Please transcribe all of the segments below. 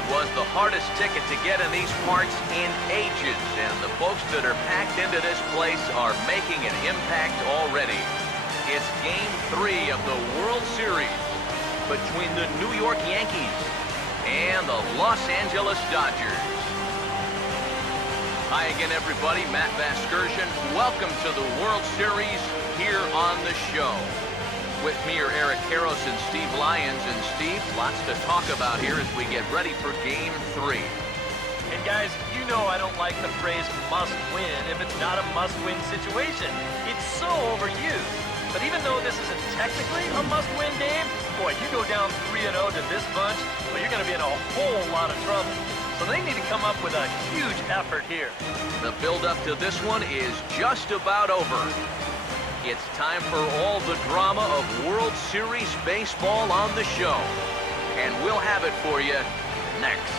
It was the hardest ticket to get in these parts in ages, and the folks that are packed into this place are making an impact already. It's Game 3 of the World Series between the New York Yankees and the Los Angeles Dodgers. Hi again, everybody. Matt Vasgersian. Welcome to the World Series here on the show. With me are Eric Karros and Steve Lyons. And Steve, lots to talk about here as we get ready for Game 3. And guys, you know I don't like the phrase must win if it's not a must-win situation. It's so overused. But even though this isn't technically a must-win game, boy, you go down 3-0 to this bunch, well, you're going to be in a whole lot of trouble. So they need to come up with a huge effort here. The build-up to this one is just about over. It's time for all the drama of World Series baseball on the show. And we'll have it for you next.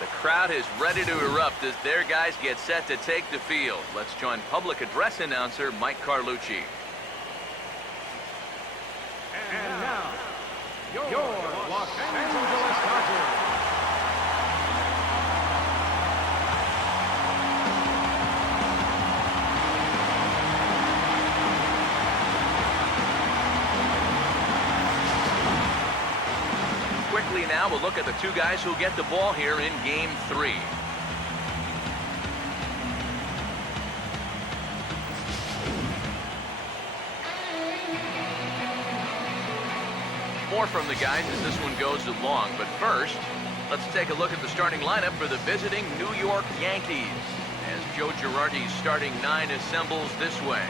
The crowd is ready to erupt as their guys get set to take the field. Let's join public address announcer Mike Carlucci. And now, your Los Angeles Dodgers. Quickly now, we'll look at the two guys who get the ball here in Game 3. More from the guys as this one goes along, but first, let's take a look at the starting lineup for the visiting New York Yankees as Joe Girardi's starting 9 assembles this way.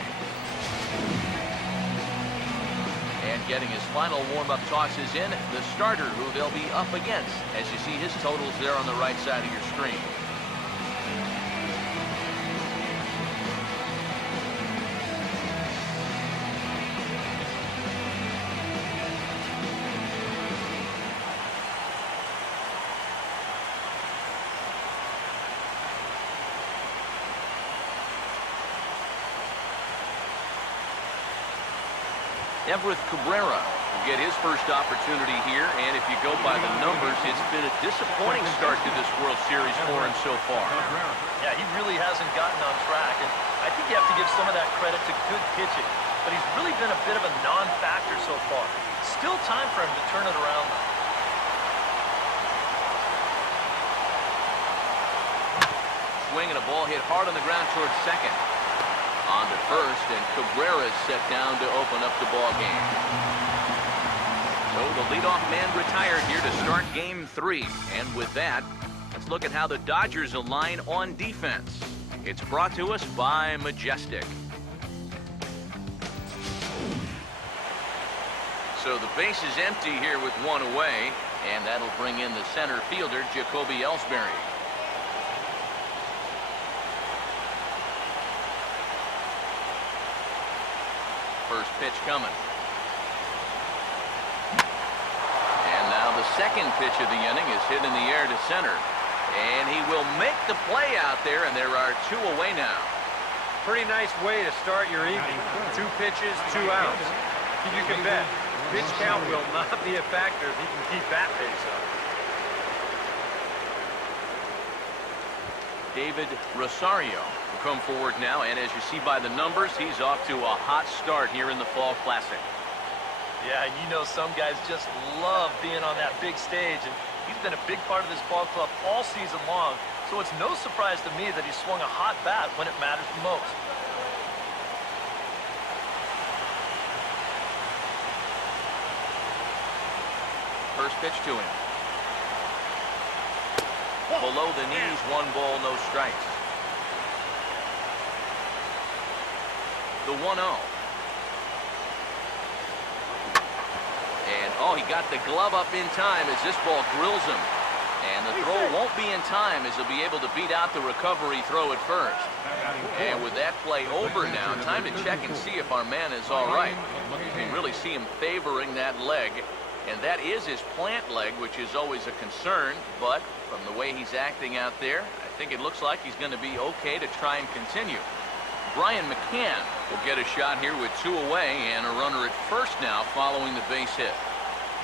And getting his final warm-up tosses in, the starter who they'll be up against, as you see his totals there on the right side of your screen. Everett Cabrera will get his first opportunity here, and if you go by the numbers, it's been a disappointing start to this World Series for him so far. Yeah, he really hasn't gotten on track, and I think you have to give some of that credit to good pitching, but he's really been a bit of a non-factor so far. Still time for him to turn it around, though. Swing and a ball hit hard on the ground towards second. On to first, and Cabrera is set down to open up the ball game. So the leadoff man retired here to start Game 3. And with that, let's look at how the Dodgers align on defense. It's brought to us by Majestic. So the base is empty here with one away, and that'll bring in the center fielder, Jacoby Ellsbury. First pitch coming. And now the second pitch of the inning is hit in the air to center. And he will make the play out there, and there are 2 away now. Pretty nice way to start your evening. 2 pitches, 2 outs. You can bet pitch count will not be a factor if he can keep that pace up. David Rosario will come forward now, and as you see by the numbers, he's off to a hot start here in the Fall Classic. Yeah, you know some guys just love being on that big stage, and he's been a big part of this ball club all season long, so it's no surprise to me that he swung a hot bat when it matters the most. First pitch to him. Below the knees, 1 ball, no strikes. The 1-0. And, oh, he got the glove up in time as this ball grills him. And the throw won't be in time as he'll be able to beat out the recovery throw at first. And with that play over now, time to check and see if our man is all right. You can really see him favoring that leg, and that is his plant leg, which is always a concern. But from the way he's acting out there, I think it looks like he's going to be okay to try and continue. Brian McCann will get a shot here with 2 away and a runner at first now following the base hit.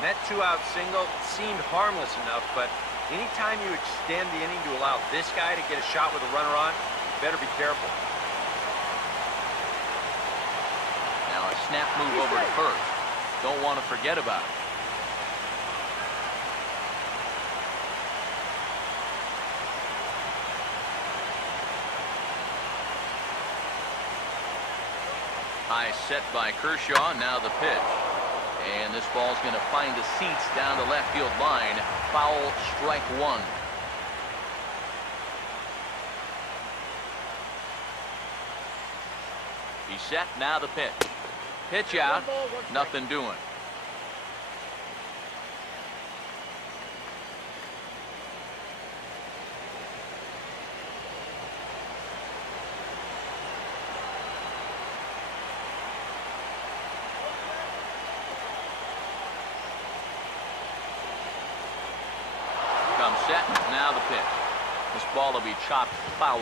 That 2-out single seemed harmless enough, but anytime you extend the inning to allow this guy to get a shot with a runner on, you better be careful. Now a snap move over to first. Don't want to forget about it. High set by Kershaw, now the pitch. And this ball's going to find the seats down the left field line. Foul, strike 1. He's set, now the pitch. Pitch out, nothing doing. Set, now the pitch. This ball will be chopped foul.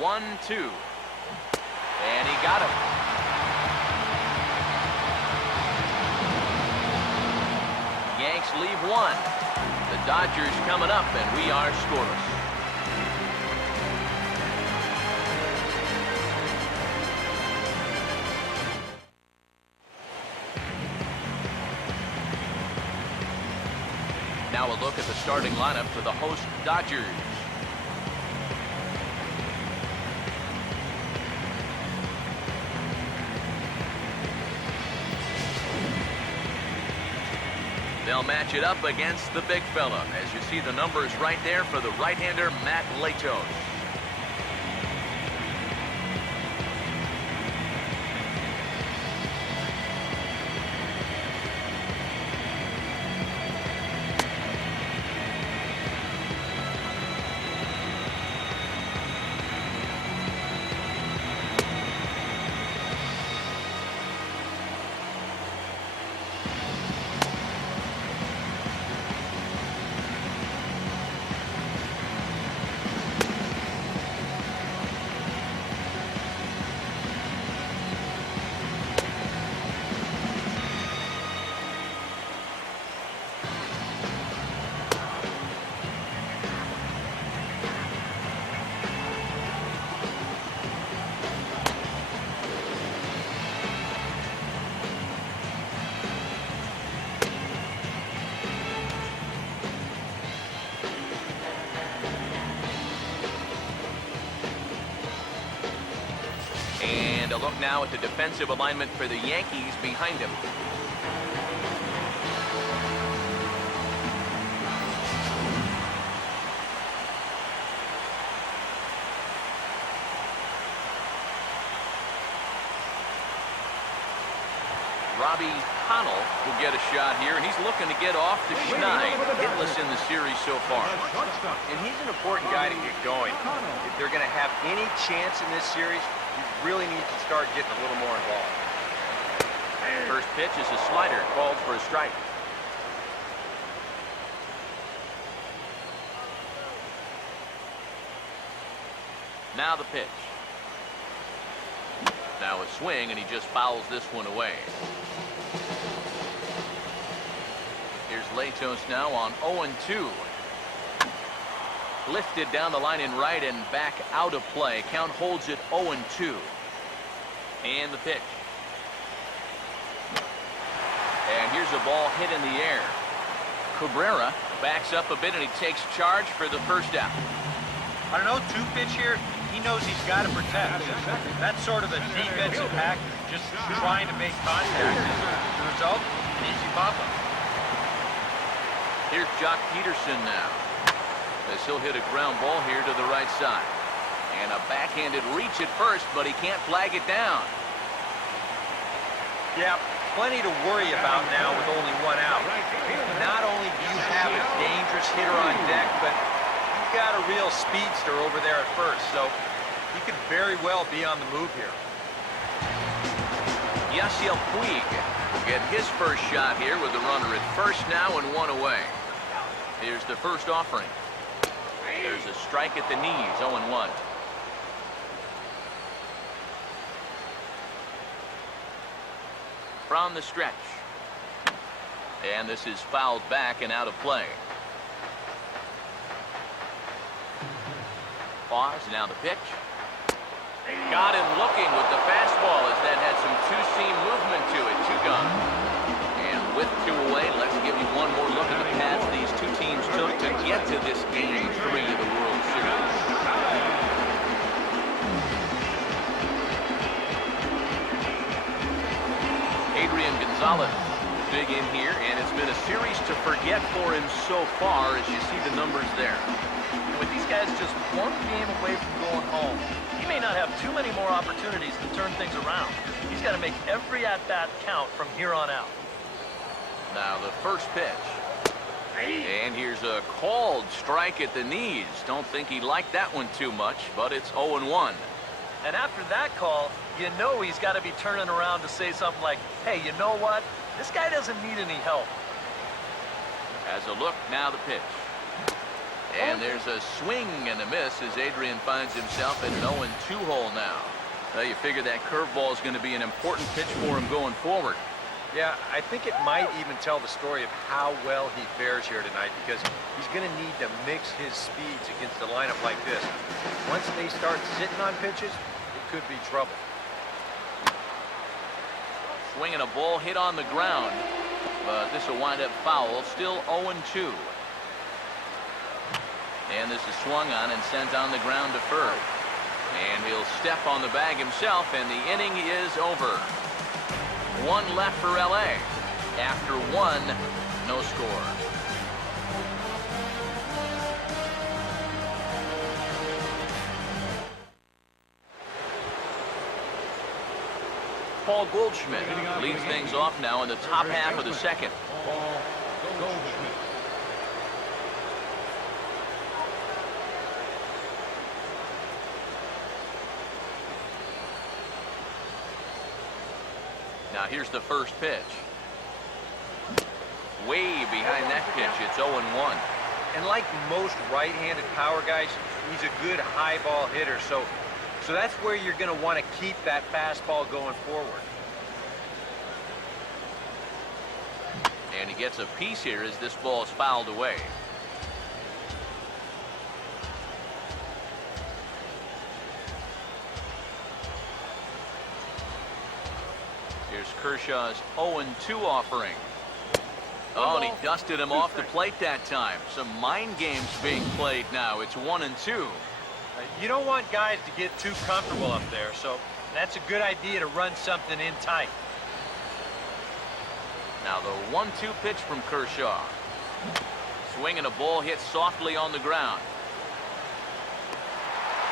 One, two. And he got him. Yanks leave 1. The Dodgers coming up, and we are scoreless. Now a look at the starting lineup for the host Dodgers. They'll match it up against the big fella. As you see the numbers right there for the right-hander Matt Latos. And a look now at the defensive alignment for the Yankees behind him. Robbie Connell will get a shot here, and he's looking to get off the schneid. Hitless in the series so far. And he's an important guy to get going. If they're going to have any chance in this series, you really need to start getting a little more involved. First pitch is a slider, called for a strike. Now the pitch. Now a swing, and he just fouls this one away. Here's Latos now on 0-2. Lifted down the line in right and back out of play. Count holds it 0-2. And the pitch. And here's a ball hit in the air. Cabrera backs up a bit, and he takes charge for the first out. I don't know, 2-pitch here. He knows he's got to protect. That's sort of a defensive act, just trying to make contact. The result, an easy pop-up. Here's Jock Peterson now, as he'll hit a ground ball here to the right side. And a backhanded reach at first, but he can't flag it down. Yeah, plenty to worry about now with only one out. Not only do you have a dangerous hitter on deck, but you've got a real speedster over there at first, so he could very well be on the move here. Yasiel Puig get his first shot here with the runner at first now and one away. Here's the first offering. There's a strike at the knees, 0-1. From the stretch. And this is fouled back and out of play. Pause, now the pitch. Got him looking with the fastball as that had some two-seam movement to it. Two gone. And with two away, let's give you one more look at the paths these two teams took to get to this Game 3 of the World Series. Adrian Gonzalez big in here, and it's been a series to forget for him so far as you see the numbers there. With these guys just one game away from going home, he may not have too many more opportunities to turn things around. He's got to make every at-bat count from here on out. Now the first pitch. And here's a called strike at the knees. Don't think he liked that one too much, but it's 0-1. And after that call, you know he's got to be turning around to say something like, hey, you know what? This guy doesn't need any help. As a look, now the pitch. And there's a swing and a miss as Adrian finds himself in an 0-2 hole now. Well, you figure that curveball is going to be an important pitch for him going forward. Yeah, I think it might even tell the story of how well he fares here tonight, because he's going to need to mix his speeds against a lineup like this. Once they start sitting on pitches, it could be trouble. Swinging a ball hit on the ground, but this will wind up foul. Still 0-2. And this is swung on and sent on the ground to third. And he'll step on the bag himself, and the inning is over. One left for LA. After one, no score. Paul Goldschmidt leads things off now in the top half of the second. Paul Goldschmidt. Now here's the first pitch. Way behind that pitch, it's 0-1. And like most right-handed power guys, he's a good high ball hitter, so that's where you're going to want to keep that fastball going forward. And he gets a piece here as this ball is fouled away. Here's Kershaw's 0-2 offering. Oh, and he dusted him off the plate that time. Some mind games being played now. It's 1-2. You don't want guys to get too comfortable up there, so that's a good idea to run something in tight. Now the 1-2 pitch from Kershaw. Swinging a ball hit softly on the ground.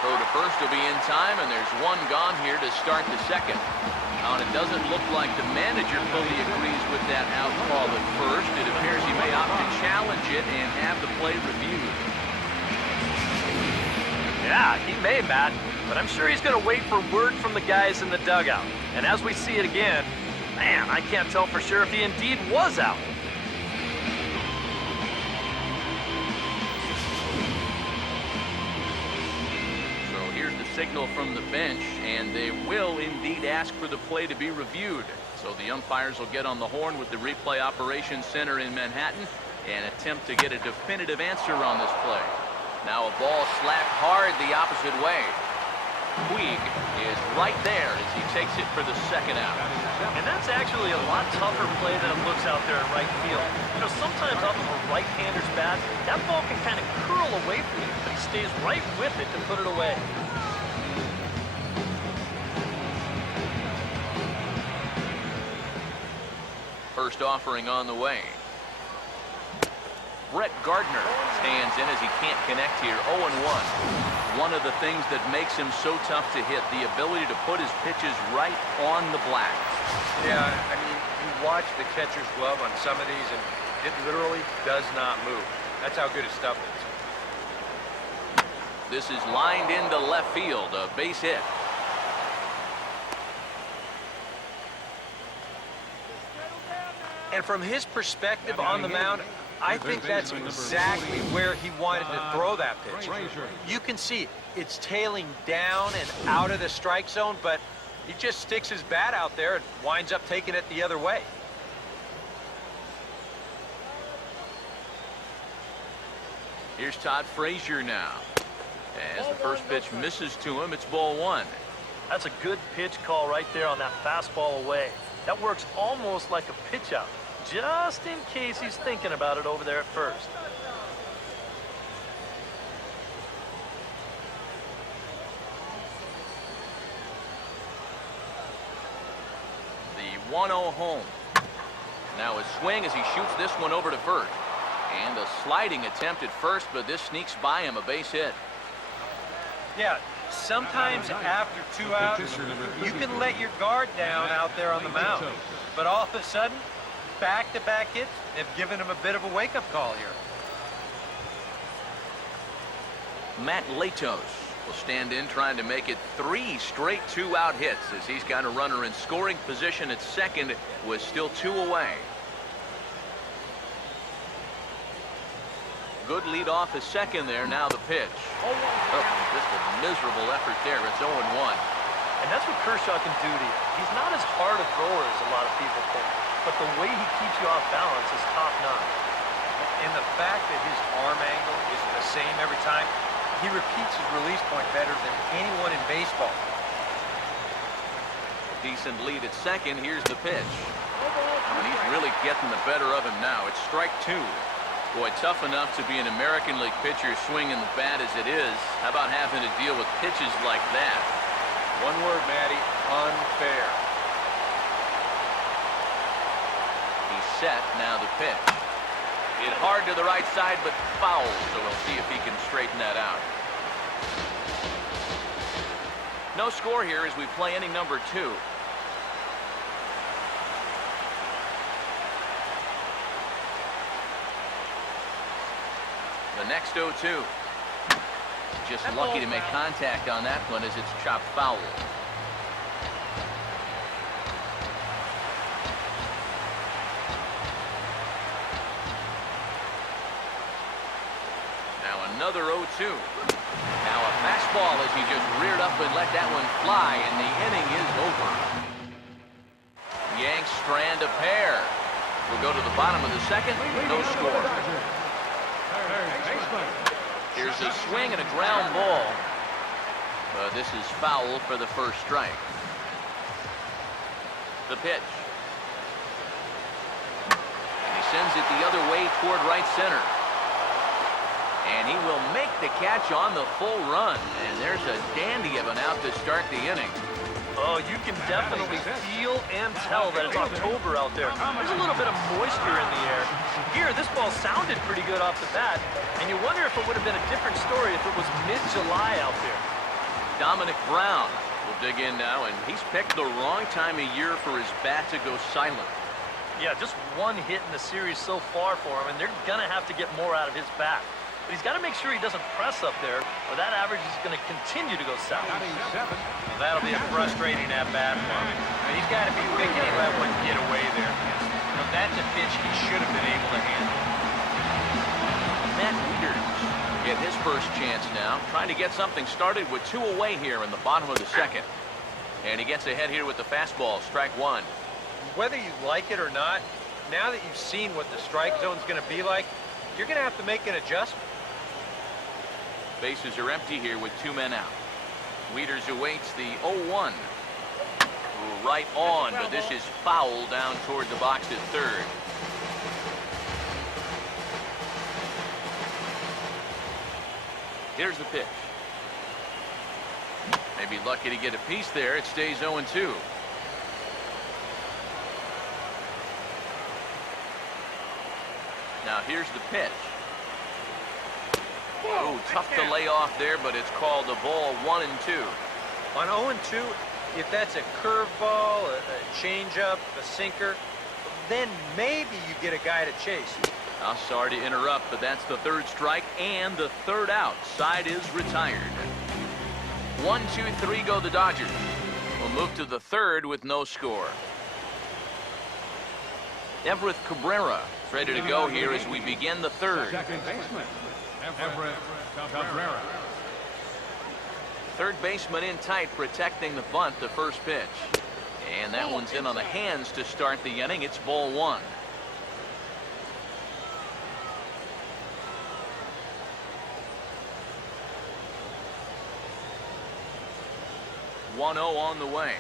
Throw to first will be in time, and there's one gone here to start the second. And it doesn't look like the manager fully agrees with that out call at first. It appears he may opt to challenge it and have the play reviewed. Yeah, he may, Matt, but I'm sure he's going to wait for word from the guys in the dugout. And as we see it again, man, I can't tell for sure if he indeed was out. Signal from the bench, and they will indeed ask for the play to be reviewed. So the umpires will get on the horn with the replay operations center in Manhattan and attempt to get a definitive answer on this play. Now a ball slapped hard the opposite way. Puig is right there as he takes it for the second out. And that's actually a lot tougher play than it looks out there in right field. You know, sometimes off of a right-hander's bat, that ball can kind of curl away from you, but he stays right with it to put it away. First offering on the way. Brett Gardner stands in as he can't connect here. 0-1. one of the things that makes him so tough to hit, the ability to put his pitches right on the black. Yeah, I mean, you watch the catcher's glove on some of these, and it literally does not move. That's how good his stuff is. This is lined into left field, a base hit. And from his perspective on the mound, I think that's exactly where he wanted to throw that pitch. You can see it's tailing down and out of the strike zone, but he just sticks his bat out there and winds up taking it the other way. Here's Todd Frazier now. As the first pitch misses to him, it's ball one. That's a good pitch call right there on that fastball away. That works almost like a pitch out, just in case he's thinking about it over there at first. The 1-0 home. Now a swing as he shoots this one over to first. And a sliding attempt at first, but this sneaks by him, a base hit. Yeah, sometimes after 2 outs, you can let your guard down out there on the mound. But all of a sudden, back-to-back hits have given him a bit of a wake-up call here. Matt Latos will stand in trying to make it 3 straight 2-out hits as he's got a runner in scoring position at second with still 2 away. Good lead off his second there. Now the pitch. Oh, just a miserable effort there. It's 0-1. And that's what Kershaw can do to you. He's not as hard a thrower as a lot of people think, but the way he keeps you off balance is top-notch. And the fact that his arm angle is the same every time, he repeats his release point better than anyone in baseball. Decent lead at second. Here's the pitch. And he's really getting the better of him now. It's strike 2. Boy, tough enough to be an American League pitcher swinging the bat as it is. How about having to deal with pitches like that? One word, Matty, unfair. He's set. Now the pitch. Hit hard to the right side, but foul. So we'll see if he can straighten that out. No score here as we play inning number 2. The next 0-2. Just lucky to make contact on that one as it's chopped foul. Now another 0-2. Now a fastball as he just reared up and let that one fly, and the inning is over. Yanks strand a pair. We'll go to the bottom of the second. No score. Here's a swing and a ground ball. This is foul for the first strike. The pitch. And he sends it the other way toward right center. And he will make the catch on the full run. And there's a dandy of an out to start the inning. Oh, you can definitely feel and tell that it's October out there. There's a little bit of moisture in the air. Here, this ball sounded pretty good off the bat, and you wonder if it would have been a different story if it was mid-July out there. Dominic Brown will dig in now, and he's picked the wrong time of year for his bat to go silent. Yeah, just one hit in the series so far for him, and they're going to have to get more out of his bat. But he's got to make sure he doesn't press up there, or that average is going to continue to go south. Well, that'll be a frustrating at-bat for him. He's got to be thinking he let one get away there. You know, that's a pitch he should have been able to handle. Matt Wieters get his first chance now, trying to get something started with 2 away here in the bottom of the second. And he gets ahead here with the fastball, strike 1. Whether you like it or not, now that you've seen what the strike zone's going to be like, you're going to have to make an adjustment. Bases are empty here with 2 men out. Wieters awaits the 0-1. Right on, but this is foul down toward the box at third. Here's the pitch. Maybe lucky to get a piece there. It stays 0-2. Now here's the pitch. Ooh, tough to lay off there, but it's called a ball 1-2. On 0-2, if that's a curveball, a changeup, a sinker, then maybe you get a guy to chase. I'm sorry to interrupt, but that's the third strike and the third out. Side is retired. 1, 2, 3 go the Dodgers. We'll move to the third with no score. Everett Cabrera ready to go here as we begin the third. Second baseman, Everett Cabrera. Third baseman in tight, protecting the bunt, the first pitch. And that one's in on the hands to start the inning. It's ball 1. On the way.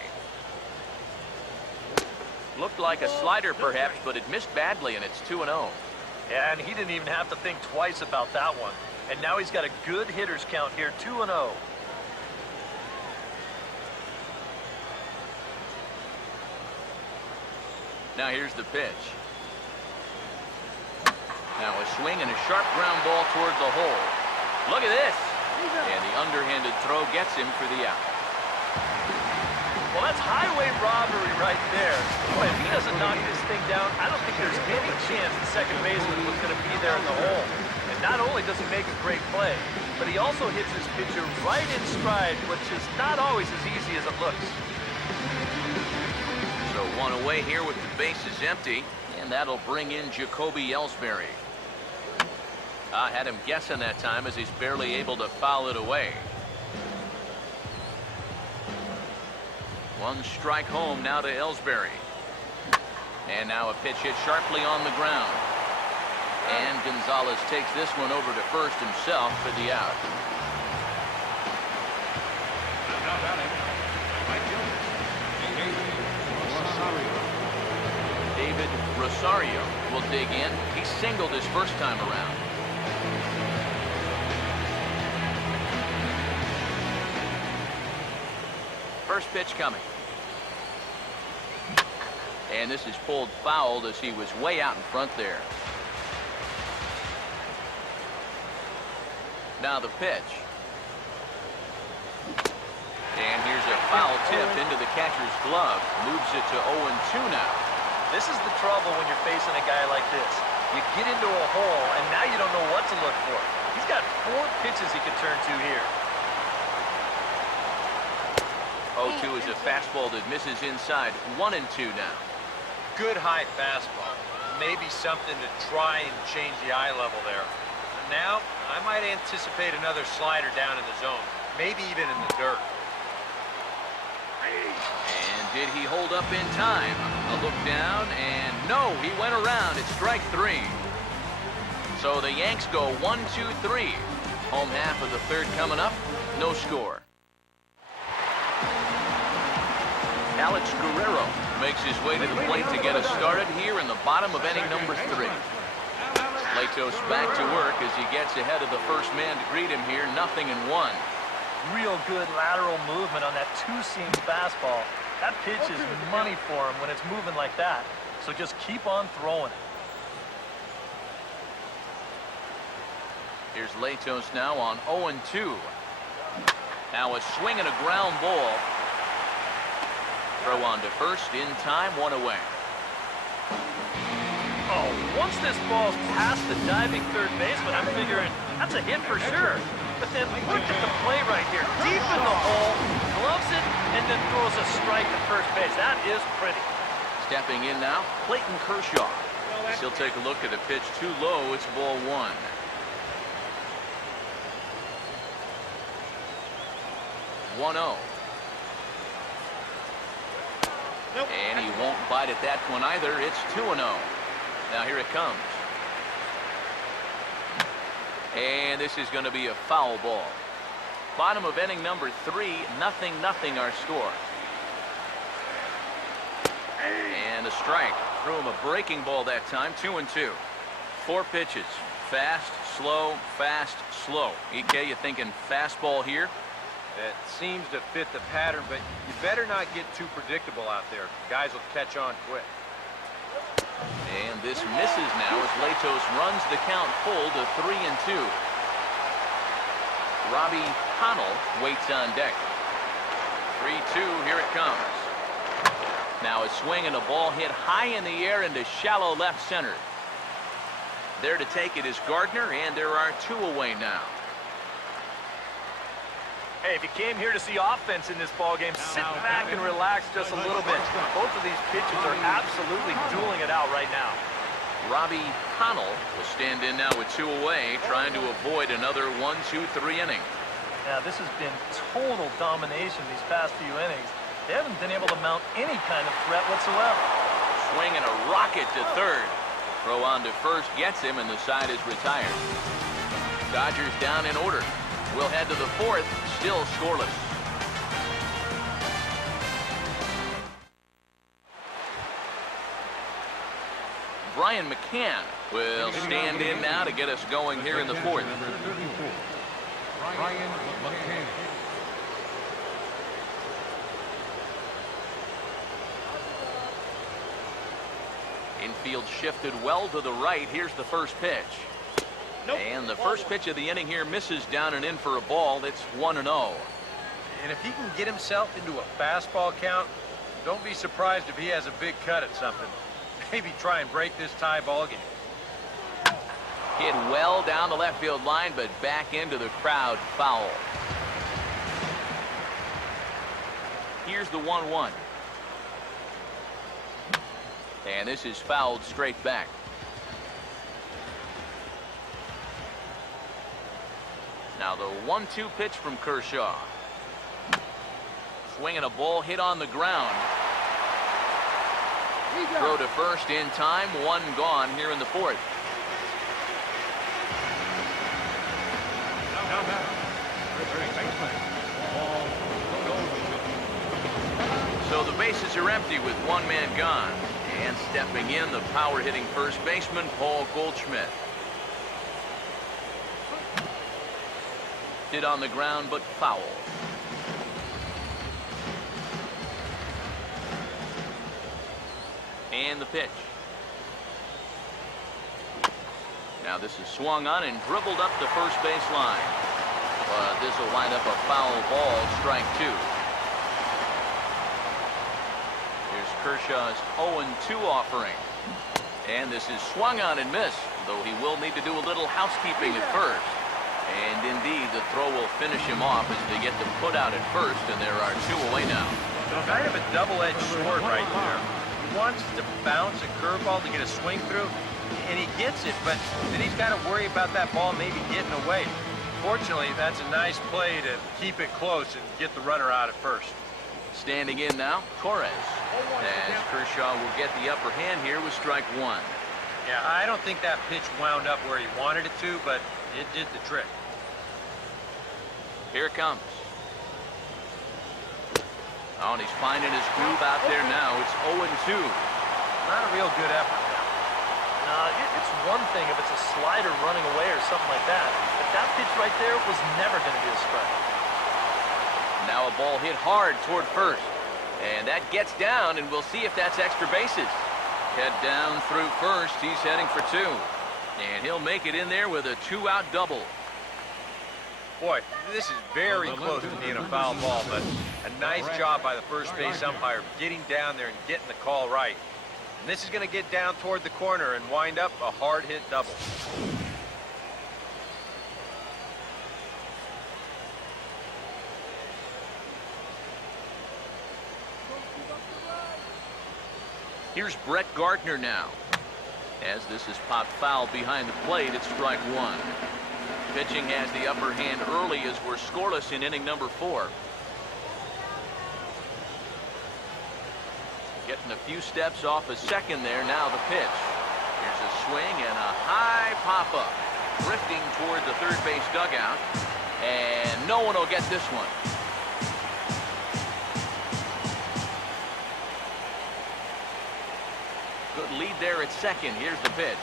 Looked like a slider perhaps, but it missed badly, and it's 2-0. Yeah, and he didn't even have to think twice about that one. And now he's got a good hitters count here, 2-0. Now here's the pitch. Now a swing and a sharp ground ball toward the hole. Look at this. And the underhanded throw gets him for the out. Well, that's highway robbery right there. Boy, if he doesn't knock this thing down, I don't think there's any chance the second baseman was going to be there in the hole. And not only does he make a great play, but he also hits his pitcher right in stride, which is not always as easy as it looks. So one away here with the bases empty, and that'll bring in Jacoby Ellsbury. I had him guessing that time as he's barely able to foul it away. One strike home now to Ellsbury. And now a pitch hit sharply on the ground. And Gonzalez takes this one over to first himself for the out. David Rosario will dig in. He singled his first time around. First pitch coming. And this is pulled fouled as he was way out in front there. Now the pitch. And here's a foul tip into the catcher's glove. Moves it to 0-2 now. This is the trouble when you're facing a guy like this. You get into a hole, and now you don't know what to look for. He's got 4 pitches he could turn to here. 0-2 is a fastball that misses inside. 1-2 now. Good high fastball. Maybe something to try and change the eye level there. Now, I might anticipate another slider down in the zone. Maybe even in the dirt. And did he hold up in time? A look down, and no, he went around. It's strike 3. So the Yanks go 1-2-3. Home half of the third coming up. No score. Alex Guerrero makes his way to the plate to get us started here in the bottom of inning number 3. Latos back to work as he gets ahead of the first man to greet him here. 0-1. Real good lateral movement on that two-seam fastball. That pitch is money for him when it's moving like that. So just keep on throwing it. Here's Latos now on 0-2. Now a swing and a ground ball. Throw on to first in time, 1 away. Oh, once this ball's past the diving third baseman, I'm figuring that's a hit for sure. But then look at the play right here. Deep in the hole, gloves it, and then throws a strike to first base. That is pretty. Stepping in now, Clayton Kershaw. He'll take a look at a pitch too low. It's ball 1. And he won't bite at that one either. It's 2-0. Now here it comes. And this is going to be a foul ball. Bottom of inning number 3, 0-0 our score. And a strike. Threw him a breaking ball that time, 2-2. 4 pitches. Fast, slow, fast, slow. EK, you thinking fastball here? It seems to fit the pattern, but you better not get too predictable out there. Guys will catch on quick. And this misses now as Latos runs the count full to 3-2. Robbie Connell waits on deck. 3-2, here it comes. Now a swing and a ball hit high in the air into shallow left center. There to take it is Gardner, and there are 2 away now. Hey, if you came here to see offense in this ballgame, sit back and relax just a little bit. Both of these pitchers are absolutely dueling it out right now. Robbie Connell will stand in now with 2 away, trying to avoid another 1-2-3 inning. Yeah, this has been total domination these past few innings. They haven't been able to mount any kind of threat whatsoever. Swing and a rocket to third. Throw on to first gets him, and the side is retired. Dodgers down in order. We'll head to the 4th, still scoreless. Brian McCann will stand in now to get us going here in the 4th. Brian McCann. Infield shifted well to the right. Here's the first pitch. Nope. And the first pitch of the inning here misses down and in for a ball. It's 1-0. And if he can get himself into a fastball count, don't be surprised if he has a big cut at something. Maybe try and break this tie ball game. Hit well down the left field line, but back into the crowd, foul. Here's the 1-1. And this is fouled straight back. Now the 1-2 pitch from Kershaw. Swing and a ball hit on the ground. Throw to first in time. 1 gone here in the 4th. So the bases are empty with 1 man gone. And stepping in, the power-hitting first baseman, Paul Goldschmidt. Hit on the ground, but foul. And the pitch. Now this is swung on and dribbled up the first base line. But this will wind up a foul ball, strike 2. Here's Kershaw's 0-2 offering. And this is swung on and missed, though he will need to do a little housekeeping at first. And indeed, the throw will finish him off as they get the put out at first, and there are 2 away now. Kind of a double-edged sword right there. He wants to bounce a curveball to get a swing through, and he gets it, but then he's got to worry about that ball maybe getting away. Fortunately, that's a nice play to keep it close and get the runner out at first. Standing in now, Torres. As Kershaw will get the upper hand here with strike 1. Yeah, I don't think that pitch wound up where he wanted it to, but it did the trick. Here it comes. Oh, and he's finding his groove out there now. It's 0-2. Not a real good effort. It's one thing if it's a slider running away or something like that, but that pitch right there was never going to be a strike. Now a ball hit hard toward first. And that gets down, and we'll see if that's extra bases. Head down through first. He's heading for 2. And he'll make it in there with a 2-out double. Boy, this is very close to being a foul ball, but a nice job by the first base umpire getting down there and getting the call right. And this is going to get down toward the corner and wind up a hard-hit double. Here's Brett Gardner now. As this is popped foul behind the plate, it's strike 1. Pitching has the upper hand early as we're scoreless in inning number 4. Getting a few steps off a second there. Now the pitch. Here's a swing and a high pop-up. Drifting toward the third base dugout. And no one will get this one. Good lead there at second. Here's the pitch.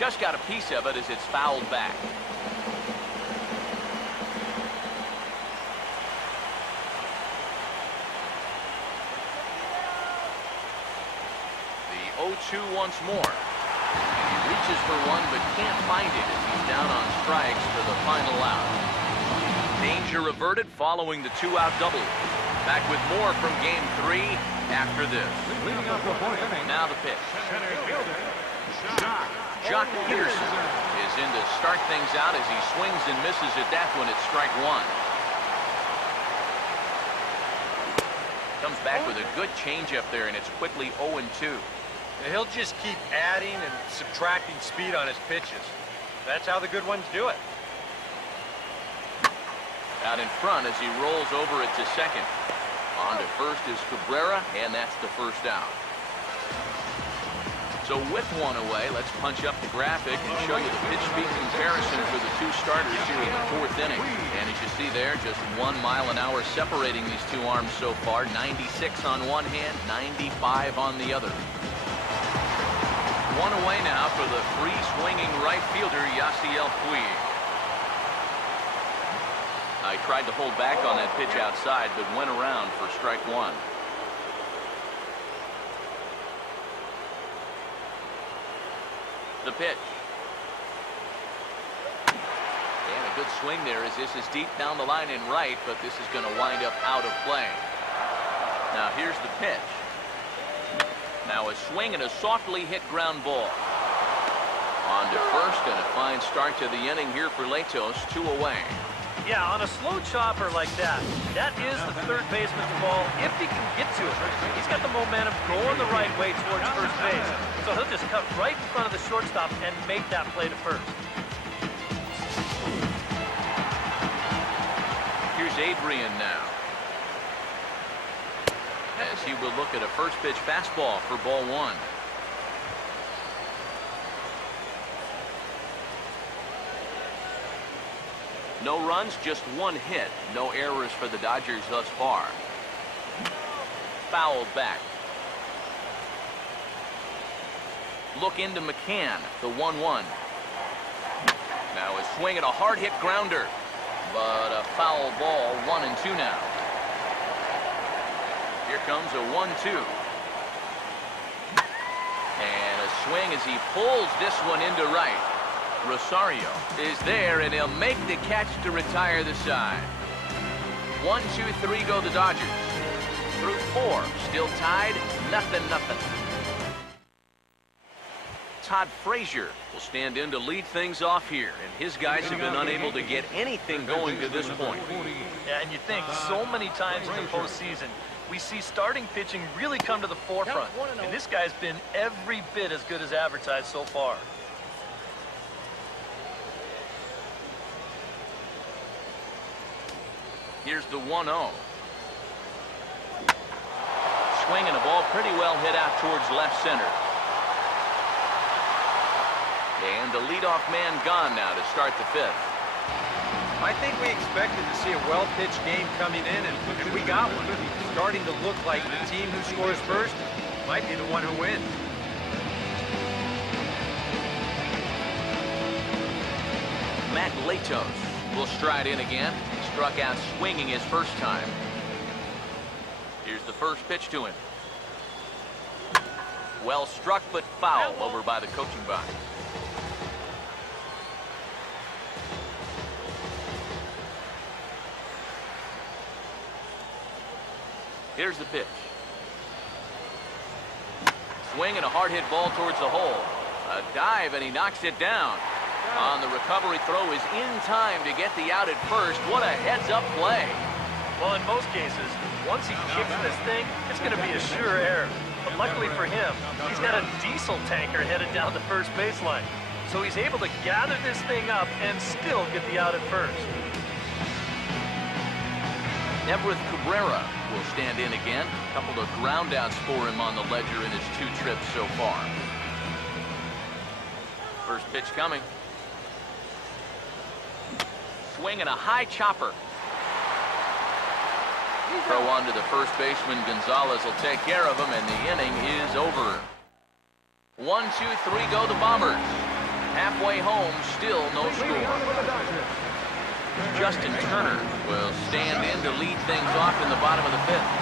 Just got a piece of it as it's fouled back. The 0-2 once more. He reaches for one but can't find it as he's down on strikes for the final out. Danger averted following the 2-out double. Back with more from Game 3 after this. Leading up the fourth inning. Now the pitch. Center fielder, Jock Peterson is in to start things out as he swings and misses at that one at strike one. Comes back with a good changeup there, and it's quickly 0-2. He'll just keep adding and subtracting speed on his pitches. That's how the good ones do it. Out in front as he rolls over it to second. On to first is Cabrera, and that's the first out. So with one away, let's punch up the graphic and show you the pitch speed comparison for the two starters here in the fourth inning. And as you see there, just 1 mile an hour separating these two arms so far. 96 on one hand, 95 on the other. One away now for the free-swinging right fielder, Yasiel Puig. I tried to hold back on that pitch outside, but went around for strike one. The pitch. And a good swing there as this is deep down the line in right, but this is going to wind up out of play. Now here's the pitch. Now a swing and a softly hit ground ball. On to first, and a fine start to the inning here for Latos, 2 away. Yeah, on a slow chopper like that, that is the third baseman's ball if he can get to it. He's got the momentum going the right way towards first base. So he'll just cut right in front of the shortstop and make that play to first. Here's Adrian now, as he will look at a first pitch fastball for ball one. No runs, just one hit. No errors for the Dodgers thus far. Fouled back. Look into McCann, the 1-1. Now a swing and a hard hit grounder, but a foul ball, 1-2 now. Here comes a 1-2. And a swing as he pulls this one into right. Rosario is there, and he'll make the catch to retire the side. 1, 2, 3 go the Dodgers. Through 4, still tied, 0-0. Todd Frazier will stand in to lead things off here, and his guys have been unable to get anything going to this point. Yeah, and you think so many times in the postseason, we see starting pitching really come to the forefront. And this guy's been every bit as good as advertised so far. Here's the 1-0. Swing and a ball pretty well hit out towards left center. And the leadoff man gone now to start the fifth. I think we expected to see a well-pitched game coming in, and we got one. Starting to look like the team who scores first might be the one who wins. Matt Latos will stride in again. Struck out swinging his first time. Here's the first pitch to him. Well struck, but foul over by the coaching box. Here's the pitch. Swing and a hard hit ball towards the hole. A dive, and he knocks it down. On the recovery throw is in time to get the out at first. What a heads-up play. Well, in most cases, once he kicks this thing, it's going to be a sure error. But luckily for him, he's got a diesel tanker headed down the first baseline. So he's able to gather this thing up and still get the out at first. Everett Cabrera will stand in again. A couple of ground outs for him on the ledger in his 2 trips so far. First pitch coming. Swing and a high chopper. Throw on to the first baseman. Gonzalez will take care of him, and the inning is over. 1, 2, 3 go the Bombers. Halfway home, still no score. Justin Turner will stand in to lead things off in the bottom of the fifth.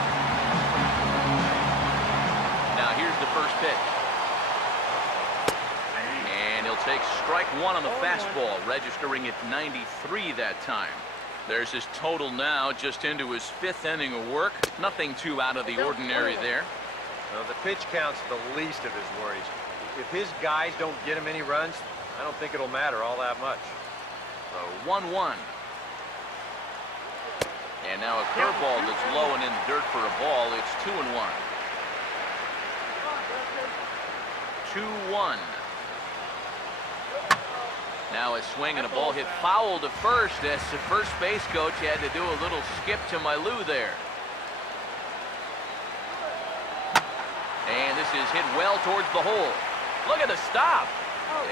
Now here's the first pitch. And he'll take strike one on the fastball, registering at 93 that time. There's his total now, just into his 5th inning of work. Nothing too out of the ordinary there. Well, the pitch count's the least of his worries. If his guys don't get him any runs, I don't think it'll matter all that much. So 1-1. And now a curveball that's low and in the dirt for a ball. It's 2-1. 2-1. Now a swing and a ball hit foul to first as the first base coach had to do a little skip to my Lou there. And this is hit well towards the hole. Look at the stop.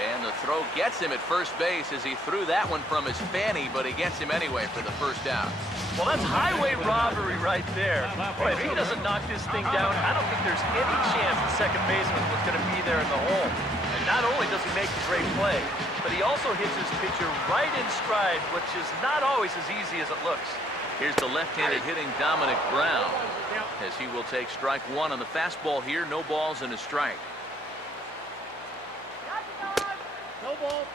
And the throw gets him at first base as he threw that one from his fanny, but he gets him anyway for the first out. Well, that's highway robbery right there. Boy, if he doesn't knock this thing down, I don't think there's any chance the second baseman was going to be there in the hole. And not only does he make a great play, but he also hits his pitcher right in stride, which is not always as easy as it looks. Here's the left-handed hitting Dominic Brown as he will take strike 1 on the fastball here. No balls and a strike.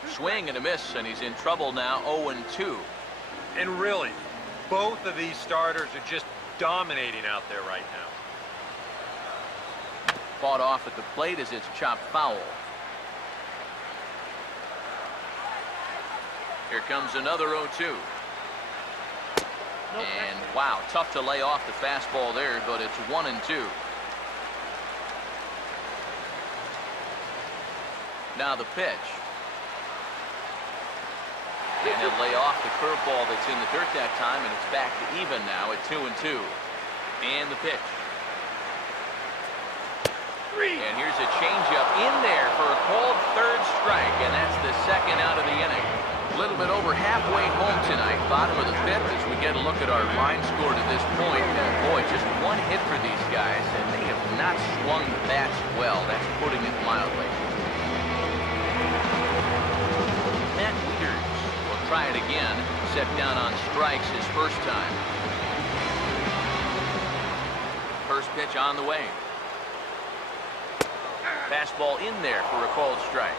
Swing and a miss, and he's in trouble now. 0-2. And really, both of these starters are just dominating out there right now. Fought off at the plate as it's chopped foul. Here comes another 0-2. And wow, tough to lay off the fastball there, but it's 1-2. Now the pitch. And he'll lay off the curveball that's in the dirt that time, and it's back to even now at 2-2. And the pitch. And here's a changeup in there for a called third strike, and that's the second out of the inning. A little bit over halfway home tonight, bottom of the 5th, as we get a look at our line score to this point. And boy, just one hit for these guys, and they have not swung the bats well. That's putting it mildly. Matt Wieters will try it again. Set down on strikes his first time. First pitch on the way. Fastball in there for a called strike.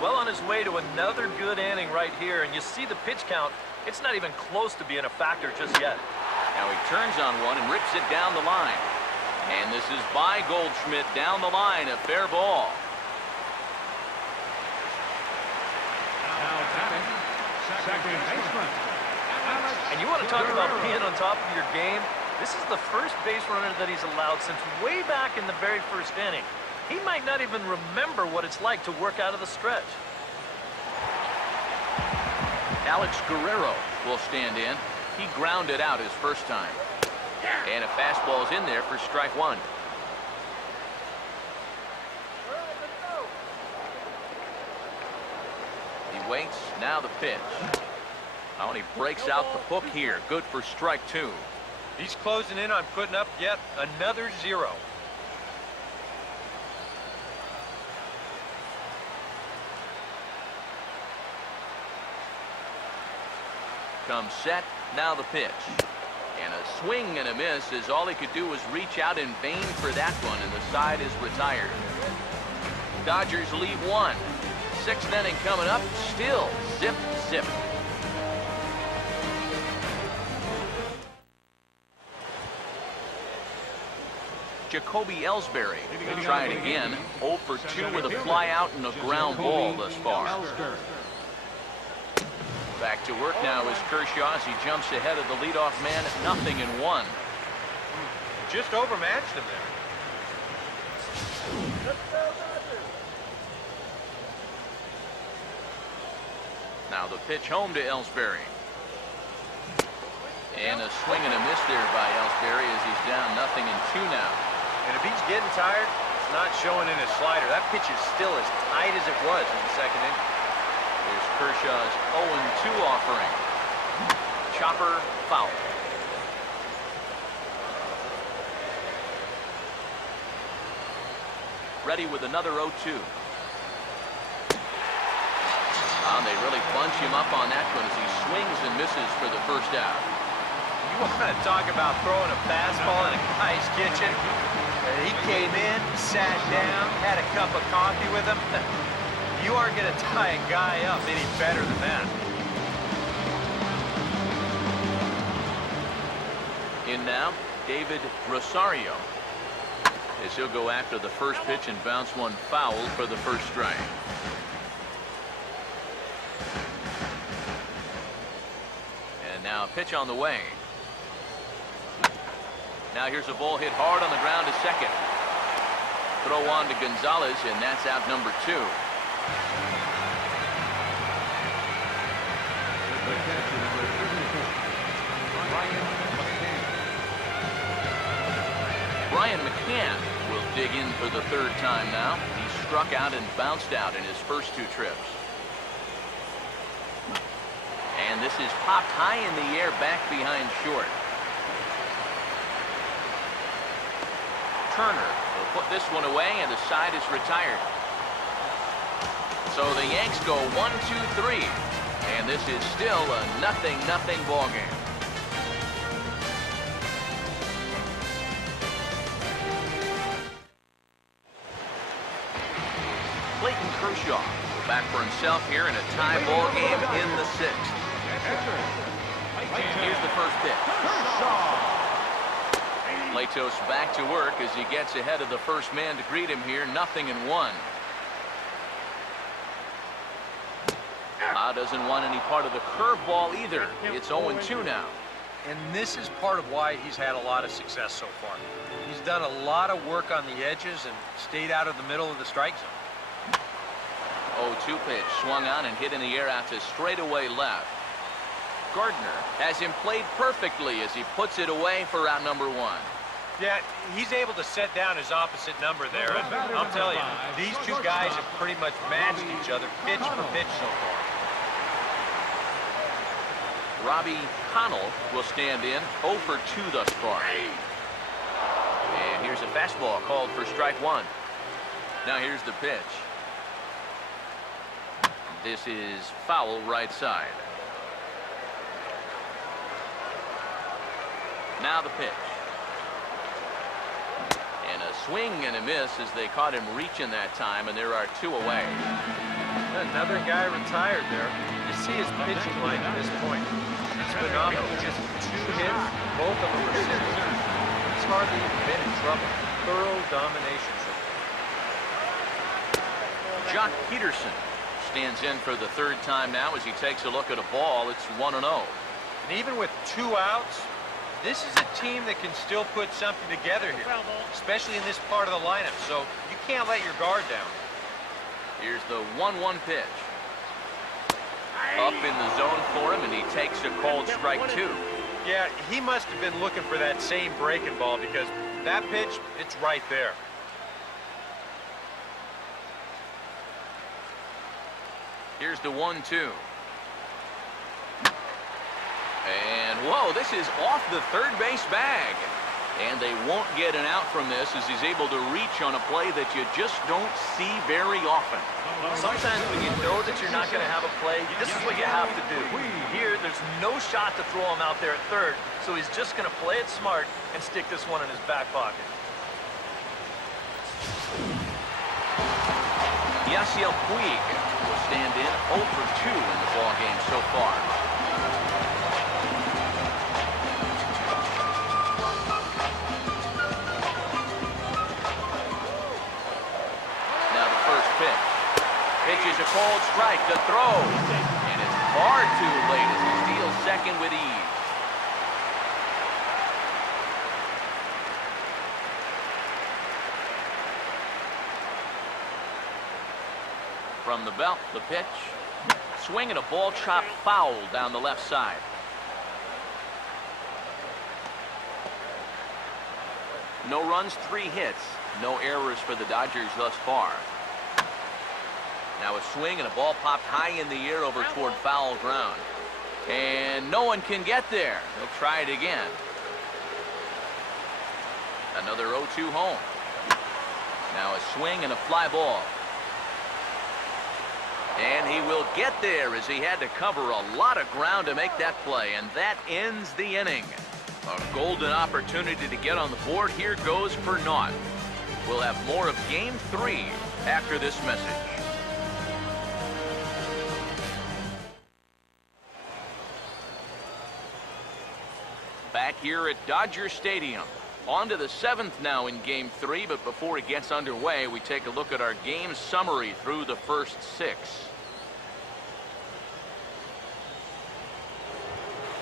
Well, on his way to another good inning right here, and you see the pitch count. It's not even close to being a factor just yet. Now he turns on one and rips it down the line. And this is by Goldschmidt down the line, a fair ball. Second baseman. And you want to talk about being on top of your game? This is the first base runner that he's allowed since way back in the very first inning. He might not even remember what it's like to work out of the stretch. Alex Guerrero will stand in. He grounded out his first time. And a fastball's in there for strike 1. He waits. Now the pitch. Oh, and he breaks out the hook here. Good for strike 2. He's closing in on putting up yet another 0. Comes set. Now the pitch. And a swing and a miss, as all he could do was reach out in vain for that one, and the side is retired. Dodgers lead 1. 6th inning coming up. Still zip, zip. Jacoby Ellsbury will try it again. 0 for 2 with a fly out and a ground ball thus far. Back to work now is Kershaw as he jumps ahead of the leadoff man at 0-1. Just overmatched him there. Now the pitch home to Ellsbury. And a swing and a miss there by Ellsbury as he's down 0-2 now. And if he's getting tired, it's not showing in his slider. That pitch is still as tight as it was in the second inning. Here's Kershaw's 0-2 offering. Chopper foul. Ready with another 0-2. And they really bunch him up on that one as he swings and misses for the first out. You want to talk about throwing a fastball in a guy's kitchen? He came in, sat down, had a cup of coffee with him. You aren't going to tie a guy up any better than that. in now, David Rosario, as he'll go after the first pitch and bounce one foul for the first strike. And now a pitch on the way. Now here's a ball hit hard on the ground to second. Throw on to Gonzalez, and that's out number 2. Brian McCann will dig in for the 3rd time now. He struck out and bounced out in his first 2 trips. And this is popped high in the air back behind short. Turner will put this one away, and the side is retired. So the Yanks go 1-2-3, and this is still a 0-0 ball game. Clayton Kershaw back for himself here in a tie ball game in the 6th. Here's the first pitch. Latos back to work as he gets ahead of the first man to greet him here. 0-1. Doesn't want any part of the curveball either. It's 0-2 now. And this is part of why he's had a lot of success so far. He's done a lot of work on the edges and stayed out of the middle of the strike zone. 0-2 pitch swung on and hit in the air out to straightaway left. Gardner has him played perfectly as he puts it away for out number 1. Yeah, he's able to set down his opposite number there. And I'll tell you, these 2 guys have pretty much matched each other pitch for pitch so far. Robbie Connell will stand in 0 for 2 thus far. And here's a fastball called for strike 1. Now here's the pitch. This is foul right side. Now the pitch. And a swing and a miss as they caught him reaching that time, and there are 2 away. Another guy retired there. You see his pitching line at this point. It's phenomenal. Just 2 hits, both of them are singles. He's hardly even been in trouble. Thorough domination. Jock Peterson stands in for the 3rd time now as he takes a look at a ball. It's 1-0. And even with 2 outs, this is a team that can still put something together here, especially in this part of the lineup. So you can't let your guard down. Here's the 1-1 pitch. Up in the zone for him, and he takes a called strike 2. Yeah, he must have been looking for that same breaking ball because that pitch, it's right there. Here's the 1-2. And whoa, this is off the 3rd base bag. And they won't get an out from this as he's able to reach on a play that you just don't see very often. Sometimes when you know that you're not going to have a play, this is what you have to do. Here, there's no shot to throw him out there at 3rd, so he's just going to play it smart and stick this one in his back pocket. Yasiel Puig will stand in 0 for 2 in the ballgame so far. Pitch is a called strike to throw. And it's far too late as he steals second with ease. From the belt, the pitch. Swing and a ball chopped foul down the left side. No runs, 3 hits. No errors for the Dodgers thus far. Now a swing and a ball popped high in the air over toward foul ground. And no one can get there. They'll try it again. Another 0-2 home. Now a swing and a fly ball. And he will get there as he had to cover a lot of ground to make that play. And that ends the inning. A golden opportunity to get on the board here goes for naught. We'll have more of Game 3 after this message. Back here at Dodger Stadium. On to the 7th now in Game 3, but before it gets underway, we take a look at our game summary through the first 6.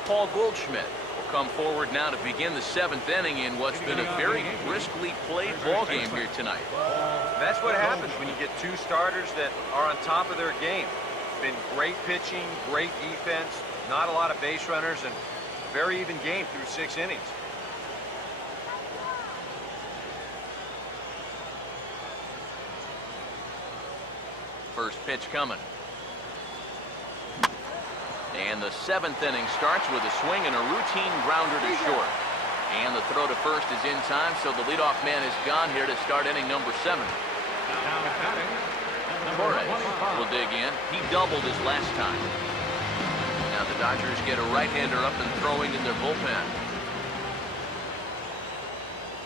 Paul Goldschmidt will come forward now to begin the 7th inning in what's been a very briskly played ball game here tonight. That's what happens when you get two starters that are on top of their game. Been great pitching, great defense, not a lot of base runners, and very even game through 6 innings. First pitch coming. And the 7th inning starts with a swing and a routine grounder to short. And the throw to first is in time, so the leadoff man is gone here to start inning number 7. Torres will dig in. He doubled his last time. Now the Dodgers get a right-hander up and throwing in their bullpen.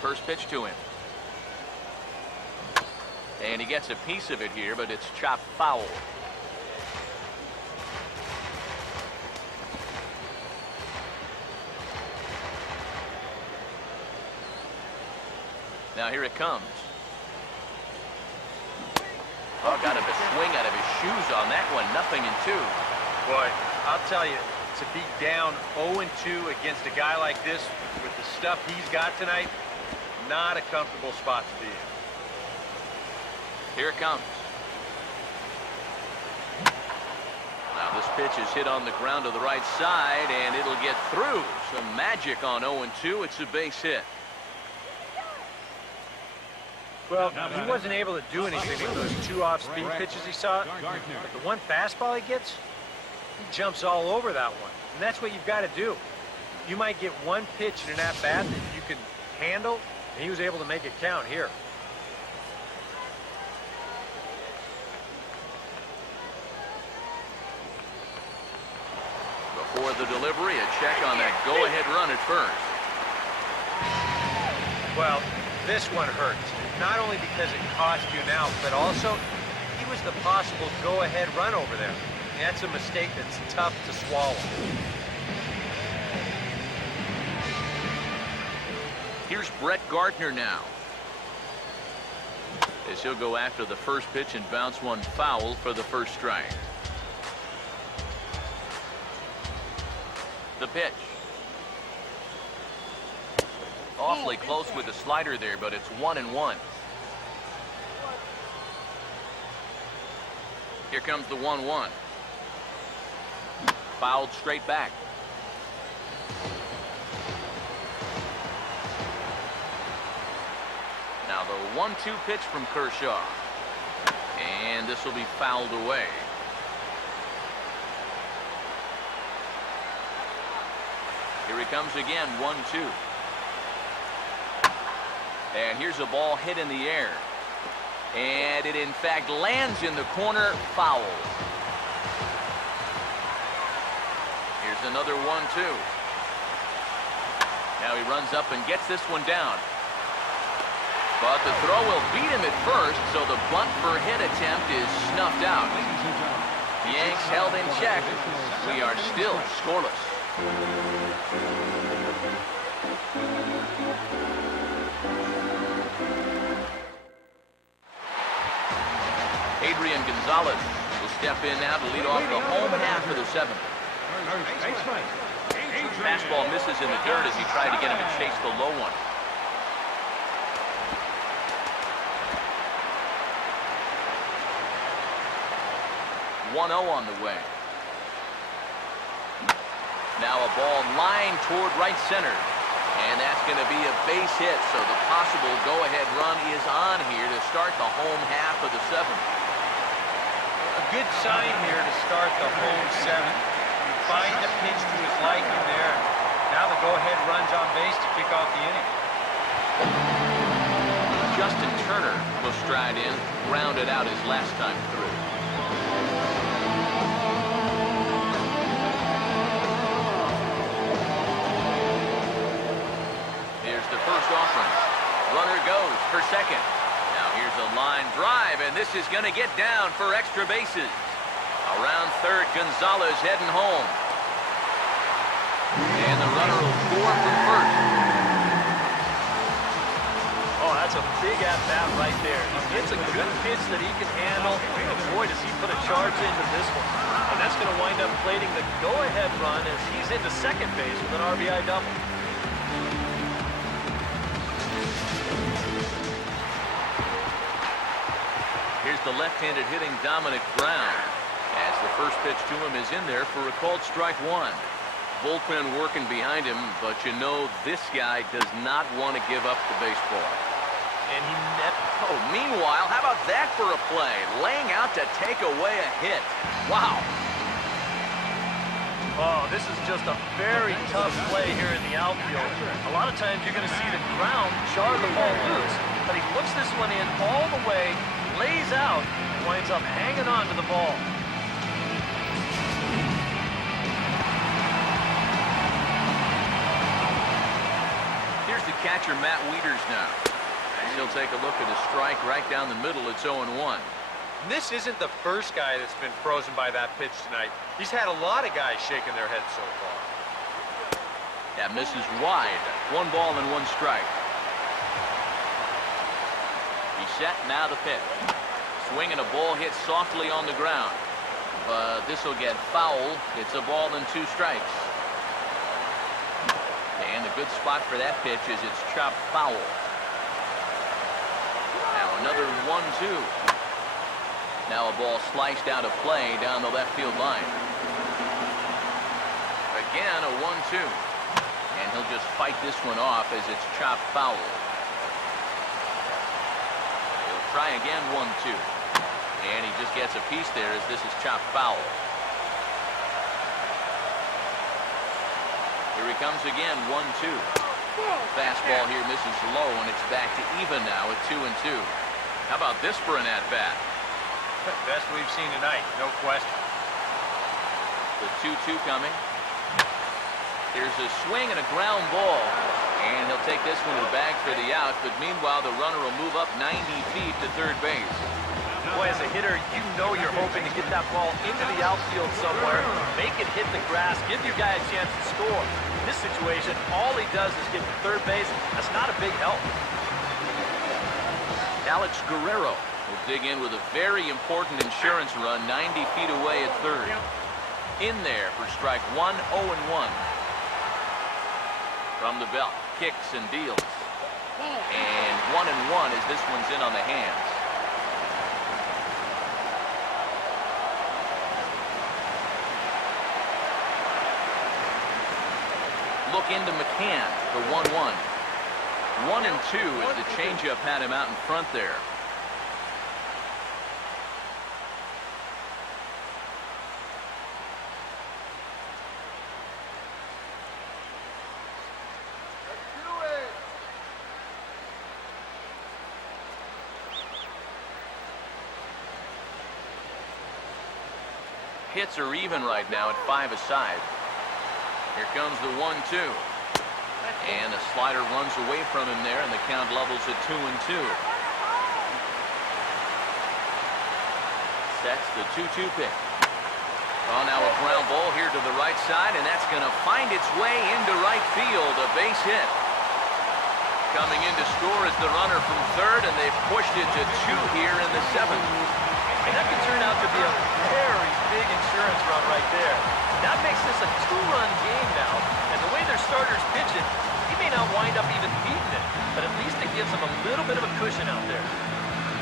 First pitch to him. And he gets a piece of it here, but it's chopped foul. Now here it comes. Oh, got a swing out of his shoes on that one. 0-2. Boy, I'll tell you, to be down 0-2 against a guy like this with the stuff he's got tonight, not a comfortable spot to be in. Here it comes. Now this pitch is hit on the ground to the right side, and it'll get through. Some magic on 0-2. It's a base hit. Well, he wasn't able to do anything with those 2 off-speed pitches he saw. But the one fastball he gets, he jumps all over that one. And that's what you've got to do. You might get one pitch in an at-bat that you can handle, and he was able to make it count here. Before the delivery, a check on that go-ahead run at first. Well, this one hurts. Not only because it cost you an out, but also he was the possible go-ahead run over there. And that's a mistake that's tough to swallow. Here's Brett Gardner now. As he'll go after the first pitch and bounce one foul for the first strike. The pitch. Awfully close with the slider there, but it's 1-1. Here comes the 1-1. Fouled straight back. Now the 1-2 pitch from Kershaw. And this will be fouled away. Here he comes again, 1-2. And here's a ball hit in the air. And it, in fact, lands in the corner, foul. Here's another 1-2. Now he runs up and gets this one down. But the throw will beat him at first, so the bunt for hit attempt is snuffed out. Yanks held in check. We are still scoreless. Adrian Gonzalez will step in now to lead off the home half of the 7th. Fastball misses in the dirt as he tried to get him to chase the low one. On the way. Now a ball lined toward right center. And that's going to be a base hit, so the possible go-ahead run is on here to start the home half of the 7th. A good sign here to start the home 7th. You find a pitch to his liking there. Now the go-ahead run's on base to kick off the inning. Justin Turner will stride in, rounded out his last time through. First offering. Runner goes for second. Now here's a line drive, and this is going to get down for extra bases. Around third, Gonzalez heading home. And the runner will score from first. That's a big at-bat right there. He hits a good pitch that he can handle, and boy, does he put a charge into this one. And that's going to wind up plating the go-ahead run as he's into second base with an RBI double. Here's the left-handed hitting Dominic Brown, as the first pitch to him is in there for a called strike one. Bullpen working behind him, but you know this guy does not want to give up the baseball. And he meanwhile, how about that for a play? Laying out to take away a hit. Wow. Oh, this is just a very tough play here in the outfield. A lot of times you're going to see the ground jar the ball loose, but he looks this one in all the way, lays out, and winds up hanging on to the ball. Here's the catcher, Matt Wieters now. He'll take a look at a strike right down the middle. It's 0-1. This isn't the first guy that's been frozen by that pitch tonight. He's had a lot of guys shaking their heads so far. That misses wide. 1 ball and 1 strike. He's set, now the pitch. Swinging a ball hit softly on the ground. But this will get foul. It's a ball and 2 strikes. And a good spot for that pitch is it's chopped foul. Now another 1-2. Now a ball sliced out of play down the left field line. Again a 1-2. And he'll just fight this one off as it's chopped foul. He'll try again 1-2. And he just gets a piece there as this is chopped foul. Here he comes again, 1-2. Fastball here misses low, and it's back to even now at 2-2. How about this for an at-bat? Best we've seen tonight, no question. The 2-2 coming. Here's a swing and a ground ball. And he'll take this one to the bag for the out, but meanwhile the runner will move up 90 feet to third base. Boy, as a hitter, you know you're hoping to get that ball into the outfield somewhere, make it hit the grass, give your guy a chance to score. In this situation, all he does is get to third base. That's not a big help. Alex Guerrero will dig in with a very important insurance run 90 feet away at third. In there for strike 1, 0-1. From the belt, kicks and deals. And 1-1 as this one's in on the hands. Look into McCann, the 1-1. 1-2 as the changeup had him out in front there. Hits are even right now at 5 aside. Here comes the 1-2. And the slider runs away from him there, and the count levels at 2-2. Sets the 2-2 pitch. Oh, now a ground ball here to the right side, and that's going to find its way into right field. A base hit. Coming in to score is the runner from third, and they've pushed it to 2 here in the 7th. And that could turn out to be a very big insurance run right there. That makes this a 2-run game now, and the way their starter's pitching, he may not wind up even beating it, but at least it gives him a little bit of a cushion out there.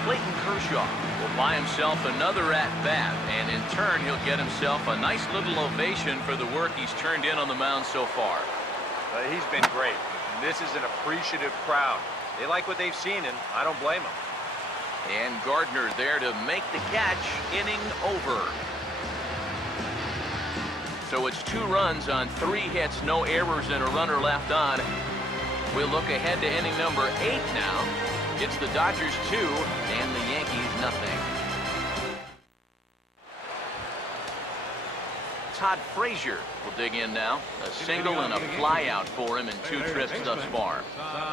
Clayton Kershaw will buy himself another at-bat, and in turn he'll get himself a nice little ovation for the work he's turned in on the mound so far. He's been great. This is an appreciative crowd. They like what they've seen, and I don't blame them. And Gardner there to make the catch, inning over. So it's 2 runs on 3 hits, no errors, and a runner left on. We'll look ahead to inning number 8 now. It's the Dodgers 2 and the Yankees nothing. Todd Frazier will dig in now. A single and a fly out for him in 2 trips thus far.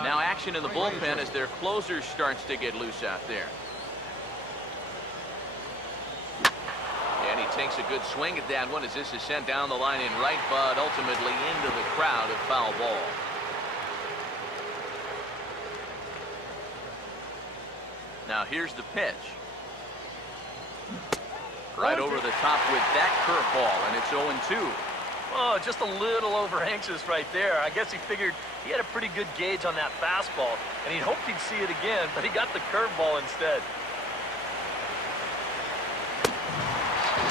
Now action in the bullpen as their closer starts to get loose out there. And he takes a good swing at that one as this is sent down the line in right, but ultimately into the crowd, a foul ball. Now here's the pitch. Right over the top with that curveball, and it's 0-2. Oh, just a little over anxious right there. I guess he figured he had a pretty good gauge on that fastball, and he hoped he'd see it again, but he got the curveball instead.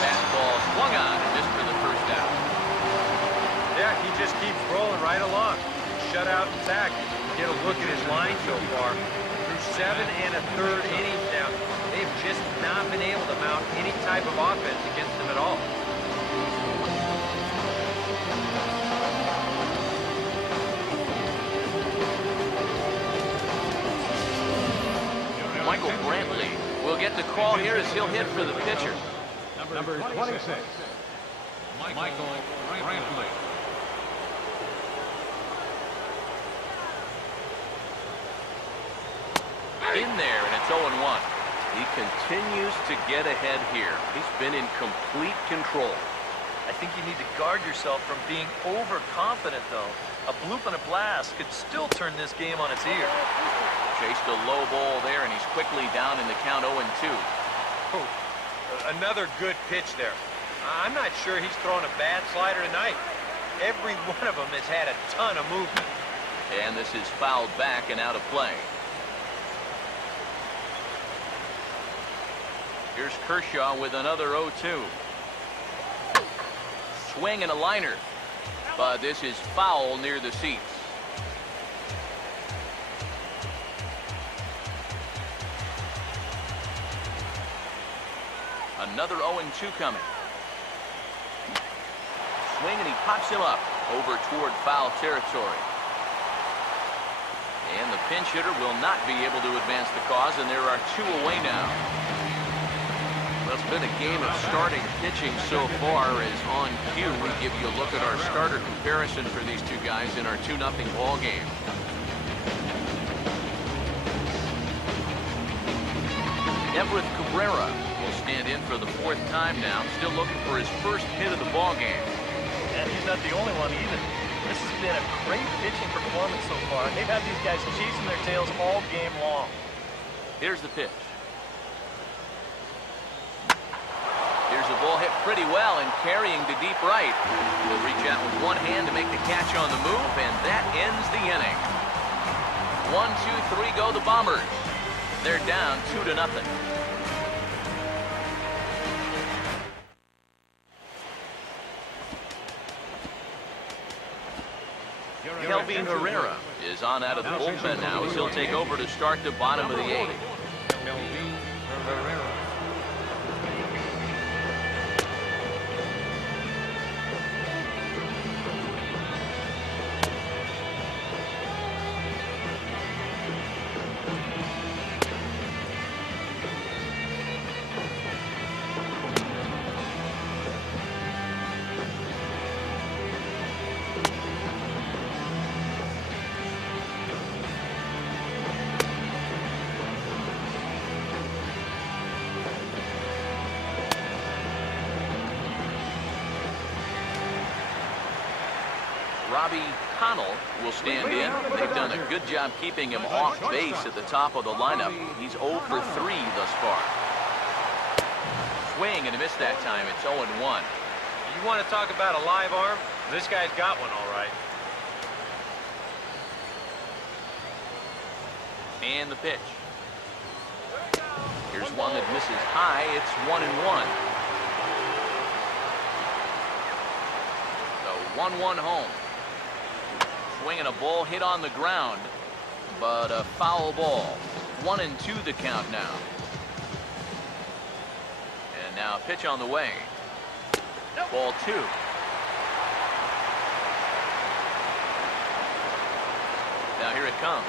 Fastball swung on and missed for the first out. Yeah, he just keeps rolling right along. Shutout intact. Get a look at his line so far. Through 7 1/3 innings now, they've just not been able to mount any type of offense against him at all. Michael Brantley will get the call here as he'll hit for the pitcher. Number 26, Michael Brantley. In there, and it's 0-1. He continues to get ahead here. He's been in complete control. I think you need to guard yourself from being overconfident, though. A bloop and a blast could still turn this game on its ear. Chased a low ball there, and he's quickly down in the count 0-2. Oh, another good pitch there. I'm not sure he's thrown a bad slider tonight. Every one of them has had a ton of movement. And this is fouled back and out of play. Here's Kershaw with another 0-2. Swing and a liner. But this is foul near the seats. Another 0-2 coming. Swing and he pops him up over toward foul territory. And the pinch hitter will not be able to advance the cause, and there are 2 away now. Well, it's been a game of starting pitching so far. As on cue, we give you a look at our starter comparison for these two guys in our 2-0 ball game. Everett Cabrera will stand in for the 4th time now, still looking for his first hit of the ball game. And he's not the only one either. This has been a great pitching performance so far. They've had these guys chasing their tails all game long. Here's the pitch. Here's a ball hit pretty well and carrying to deep right. He'll reach out with one hand to make the catch on the move, and that ends the inning. 1, 2, 3 go the Bombers. They're down 2-0. Kelvin Herrera is on out of the bullpen now as he'll take over to start the bottom of the 8th. Kelvin Herrera. Robbie Connell will stand in. They've done a good job keeping him off base at the top of the lineup. He's 0 for 3 thus far. Swing and a miss that time. It's 0-1. You want to talk about a live arm? This guy's got one all right. And the pitch. Here's one that misses high. It's 1-1. So 1-1 home. Swinging a ball hit on the ground, but a foul ball. 1-2 the count now. And now a pitch on the way. Ball 2. Now here it comes.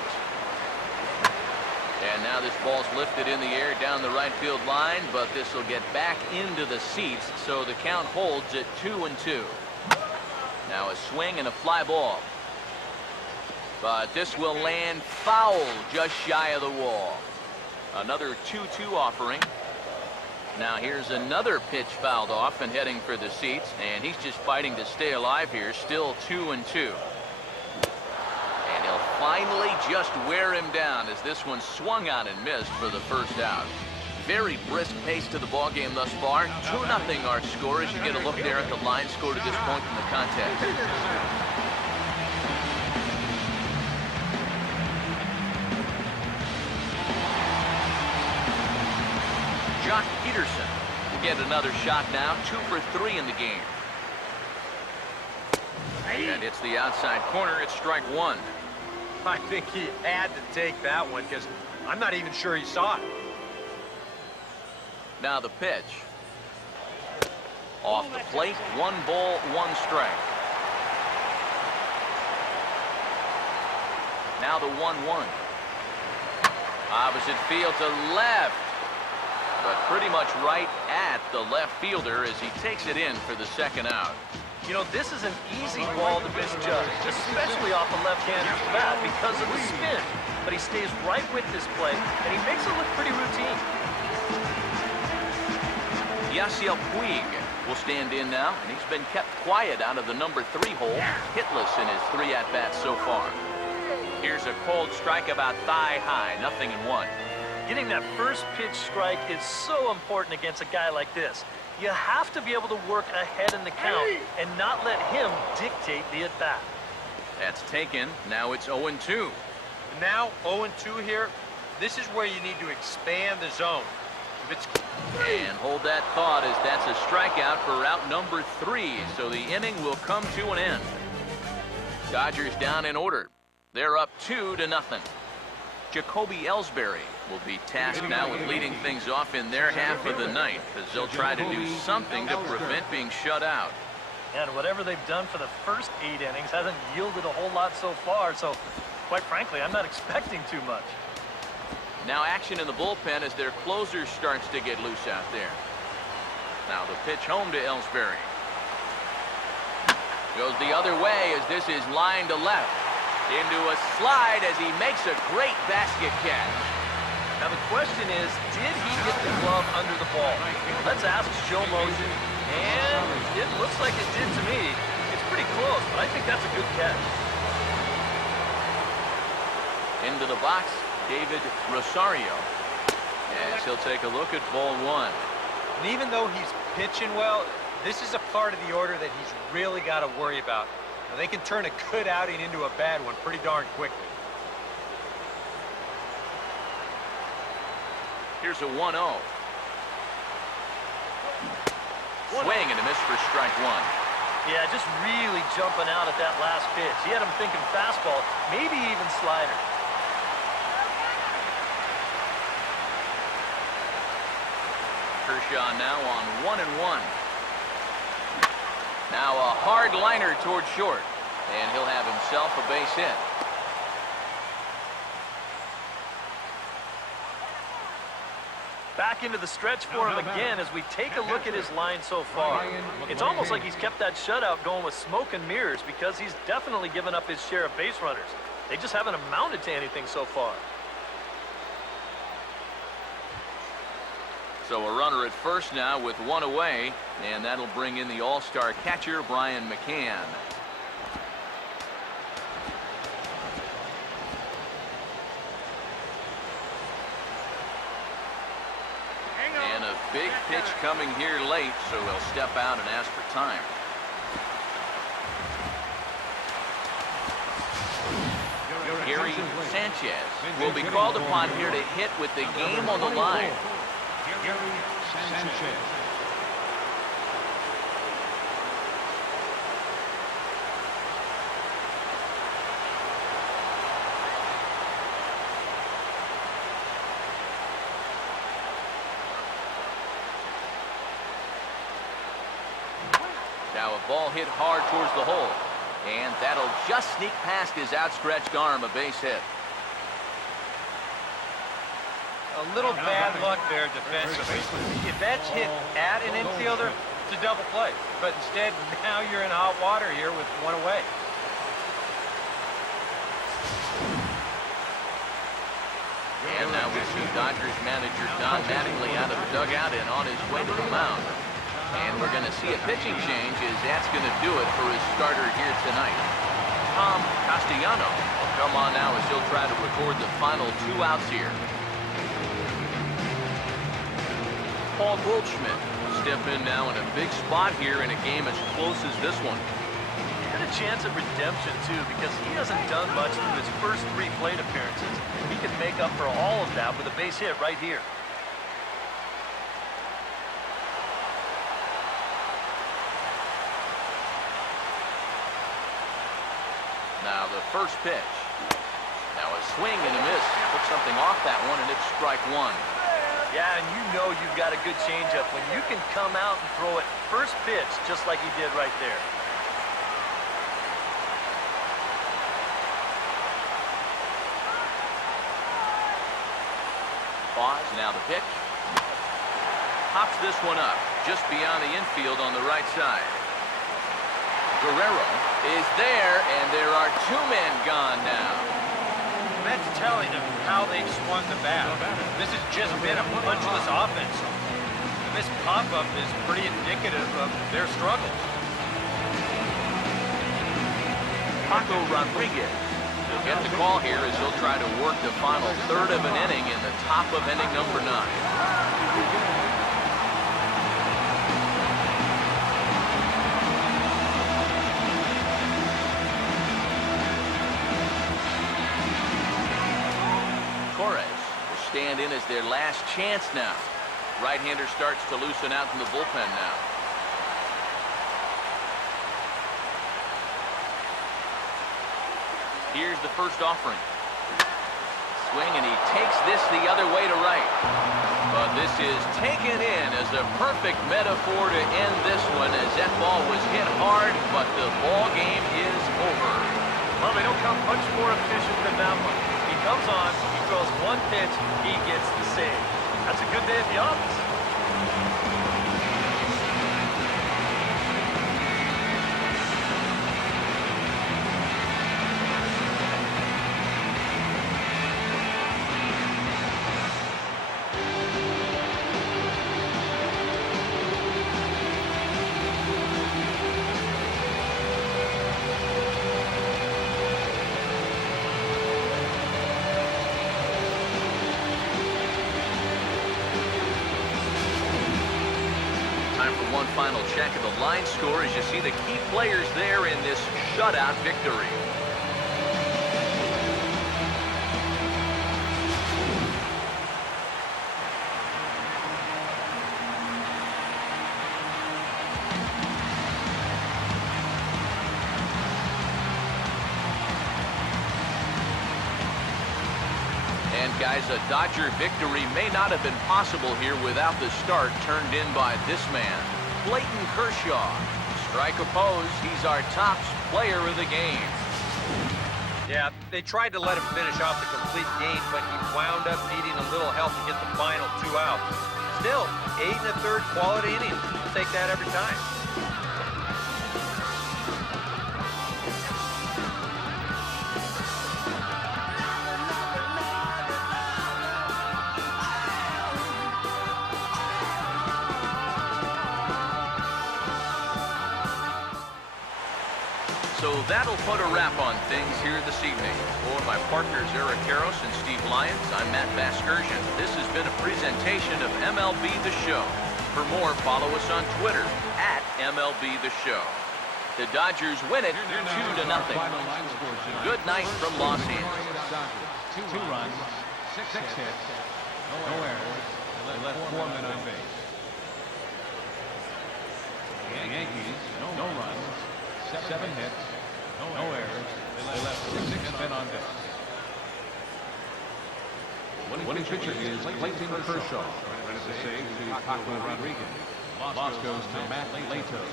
And now this ball's lifted in the air down the right field line, but this will get back into the seats, so the count holds at 2-2. Now a swing and a fly ball. But this will land foul just shy of the wall. Another 2-2 offering. Now here's another pitch fouled off and heading for the seats, and he's just fighting to stay alive here. Still 2-2. And he'll fly finally just wear him down as this one swung on and missed for the first out. Very brisk pace to the ball game thus far. 2-0 our score as you get a look there at the line score to this point in the contest. Jock Peterson will get another shot now. 2 for 3 in the game. And it's the outside corner. It's strike one. I think he had to take that one because I'm not even sure he saw it. Now the pitch. Off the plate. 1 ball, 1 strike. Now the 1-1. Opposite field to left. But pretty much right at the left fielder as he takes it in for the second out. You know, this is an easy ball to misjudge, especially off the left-hander's bat because of the spin. But he stays right with this play, and he makes it look pretty routine. Yasiel Puig will stand in now, and he's been kept quiet out of the number 3 hole, hitless in his 3 at-bats so far. Here's a cold strike about thigh-high, 0-1. Getting that first pitch strike is so important against a guy like this. You have to be able to work ahead in the count and not let him dictate the at-bat. That's taken. Now it's 0-2. Now 0-2 here. This is where you need to expand the zone. If it's... And hold that thought as that's a strikeout for route number 3. So the inning will come to an end. Dodgers down in order. They're up 2-0. Jacoby Ellsbury will be tasked now with leading things off in their half of the ninth as they'll try to do something to prevent being shut out. And whatever they've done for the first 8 innings hasn't yielded a whole lot so far, so quite frankly, I'm not expecting too much. Now action in the bullpen as their closer starts to get loose out there. Now the pitch home to Ellsbury. Goes the other way as this is line to left. Into a slide as he makes a great basket catch. Now the question is, did he get the glove under the ball? Let's ask Joe Mosier. And it looks like it did to me. It's pretty close, but I think that's a good catch. Into the box, David Rosario. As he'll take a look at ball 1. And even though he's pitching well, this is a part of the order that he's really got to worry about. Now, they can turn a good outing into a bad one pretty darn quickly. Here's a 1-0. Swing and a miss for strike 1. Yeah, just really jumping out at that last pitch. He had him thinking fastball, maybe even slider. Kershaw now on 1-1. Now a hard liner toward short, and he'll have himself a base hit. Back into the stretch for him again as we take a look at his line so far. It's almost like he's kept that shutout going with smoke and mirrors because he's definitely given up his share of base runners. They just haven't amounted to anything so far. So a runner at first now with 1 away, and that'll bring in the all-star catcher, Brian McCann. And a big pitch coming here late, so he'll step out and ask for time. Gary Sanchez will be called upon here to hit with the game on the line. Gary Sanchez. Now a ball hit hard towards the hole, and that'll just sneak past his outstretched arm, a base hit. A little bad luck there defensively. If that's hit at an infielder, it's a double play. But instead, now you're in hot water here with 1 away. And now we see Dodgers manager Don Mattingly out of the dugout and on his way to the mound. And we're going to see a pitching change as that's going to do it for his starter here tonight. Tom Castellano will come on now as he'll try to record the final 2 outs here. Paul Goldschmidt will step in now in a big spot here in a game as close as this one. Got a chance at redemption, too, because he hasn't done much through his first 3 plate appearances. He can make up for all of that with a base hit right here. Now the first pitch. Now a swing and a miss. Took something off that one, and it's strike 1. Yeah, and you know you've got a good changeup when you can come out and throw it first pitch just like he did right there. Pause, now the pitch. Pops this one up just beyond the infield on the right side. Guerrero is there, and there are 2 men gone now. That's telling of how they've swung the bat. This has just been a punchless offense. This pop-up is pretty indicative of their struggles. Paco Rodriguez will get the call here as he'll try to work the final 1/3 of an inning in the top of inning number 9. Stand in as their last chance now. Right-hander starts to loosen out in the bullpen now. Here's the first offering. Swing, and he takes this the other way to right. But this is taken in as a perfect metaphor to end this one, as that ball was hit hard, but the ball game is over. Well, they don't come much more efficient than that one. He comes on, he throws 1 pitch, he gets the save. That's a good day at the office. One final check of the line score as you see the key players there in this shutout victory. And guys, a Dodger victory may not have been possible here without the start turned in by this man, Clayton Kershaw. Strike opposed, he's our top player of the game. Yeah, they tried to let him finish off the complete game, but he wound up needing a little help to get the final 2 outs. Still, 8 1/3 quality innings. We'll take that every time. So that'll put a wrap on things here this evening. For my partners Eric Karros and Steve Lyons, I'm Matt Vasgersian. This has been a presentation of MLB The Show. For more, follow us on Twitter at MLB The Show. The Dodgers win it 2-0. Good night from Los Angeles. 2 runs, 6 hits, no errors. They left 4 men on base. The Yankees, no runs, 7 hits, no errors. They left 6 men on base. Winning pitcher is Clayton Kershaw. Credit the save to Paco Rodriguez. Loss goes to Matt Lato.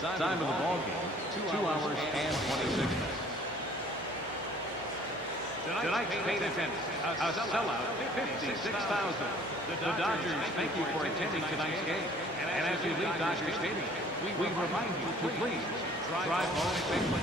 Time of the ball game, 2 hours and 26 minutes. Tonight's paid attendance, a sellout, 56,000. The Dodgers thank you for attending tonight's game. And as you leave Dodger Stadium, we remind you to please drive home safely.